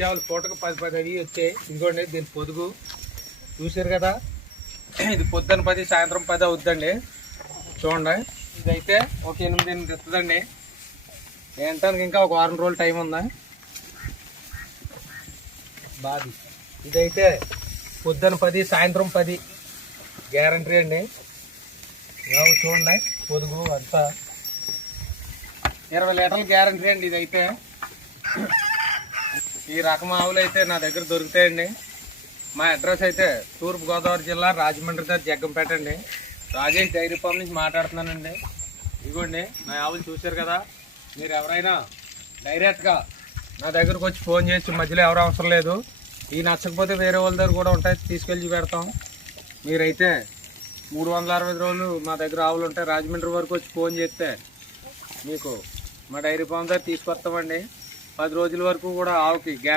ఆవులు పూటకు 10 అవి వచ్చాయి. ఇదిగోండి దీని పొదుగు చూసారు కదా. ఇది పొద్దున 10 సాయంత్రం 10 అవుద్దండి. చూడండి ఇదైతే ఒక 8 ఇస్తుందండి. ఏంటానికి ఇంకా ఒక వారం రోజులు టైం ఉందా. బాది ఇదైతే పొద్దున 10 సాయంత్రం 10 గ్యారంటీ అండి. చూడండి పొదుగు అంతా 20 లీటర్ల గ్యారంటీ అండి. ఇదైతే ఈ రకం ఆవులు అయితే నా దగ్గర దొరుకుతాయండి. మా అడ్రస్ అయితే తూర్పుగోదావరి జిల్లా రాజమండ్రి దగ్గర జగ్గంపేట అండి. రాజేష్ డైరీ ఫామ్ నుంచి మాట్లాడుతున్నానండి. ఇదిగోండి నా ఆవులు చూశారు కదా. మీరు ఎవరైనా డైరెక్ట్గా నా దగ్గరకు వచ్చి ఫోన్ చేయొచ్చు. మధ్యలో ఎవరు అవసరం లేదు. ఈ నచ్చకపోతే వేరే వాళ్ళ దగ్గర కూడా ఉంటాయి, తీసుకెళ్ళి పెడతాం. మీరైతే 360 రోజులు మా దగ్గర ఆవులు ఉంటాయి. రాజమండ్రి వరకు వచ్చి ఫోన్ చేస్తే మీకు మా డైరీ ఫామ్ దగ్గర తీసుకొస్తామండి. 10 రోజుల వరకు కూడా ఆవుకి గ్యారెంటీ